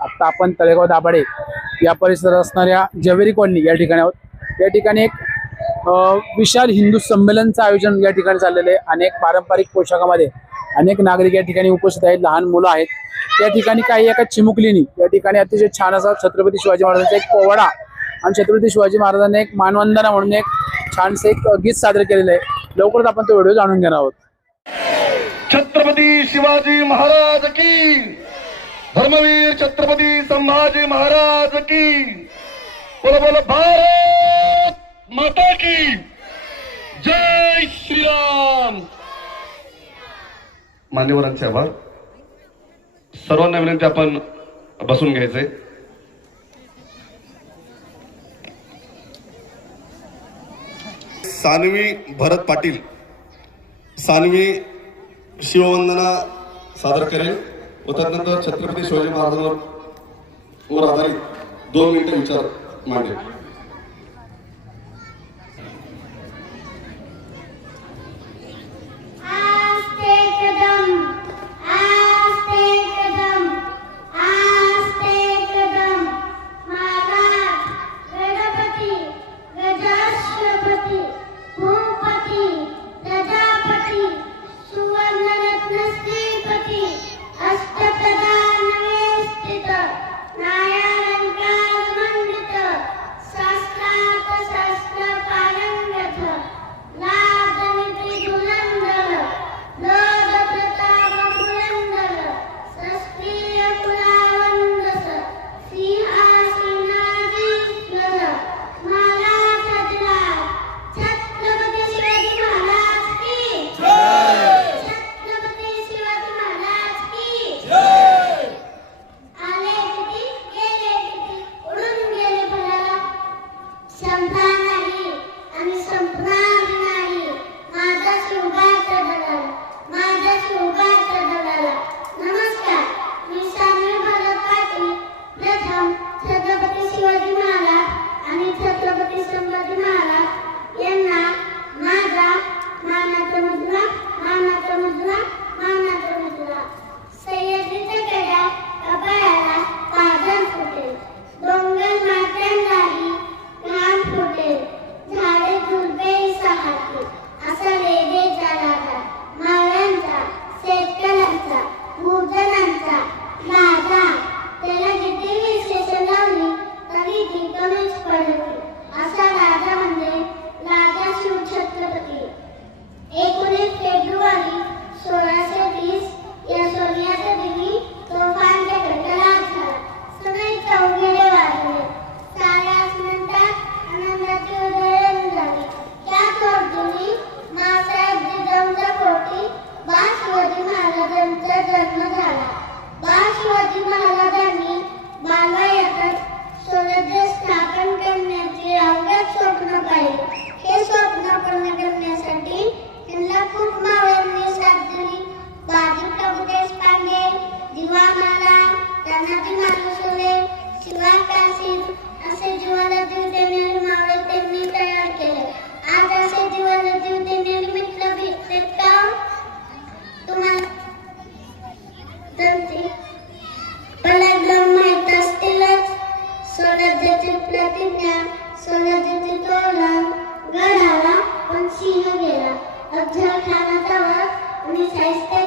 आता आपण तळेगाव दाभाडे या परिसरात असणाऱ्या जवेरी कॉलनी या ठिकाणी आहोत। या ठिकाणी एक विशाल हिंदू संमेलनचं आयोजन या ठिकाणी झालेलं आहे। अनेक पारंपरिक पोशाखामध्ये अनेक नागरिक या ठिकाणी उपस्थित आहेत, लहान मुलं आहेत। या ठिकाणी काही एका चिमुकलीनी या ठिकाणी अतिशय छान असा छत्रपती शिवाजी महाराजांचा एक पोवाडा आणि छत्रपती शिवाजी महाराजांनी एक मानवंदना म्हणून एक छानसे एक गीत सादर केलेलं आहे। लवकरच आपण तो व्हिडिओ जाणून घेणार आहोत। छत्रपती शिवाजी महाराज की, धर्मवीर छत्रपती संभाजी महाराज की, बोलो बोलो भारत माता की जय श्रीराम। मान्यवरांचे आभार। सर्वांना विनंती आपण बसून घ्यायचंय। सानवी भरत पाटील सानवी शिववंदना सादर करेल व त्यानंतर छत्रपती शिवाजी महाराजांवर आधारित 2 मिनिटे विचार मांडेल। गडाला पण सिंह गेला, अफजल खानाचा वध आणि शाहिस्ते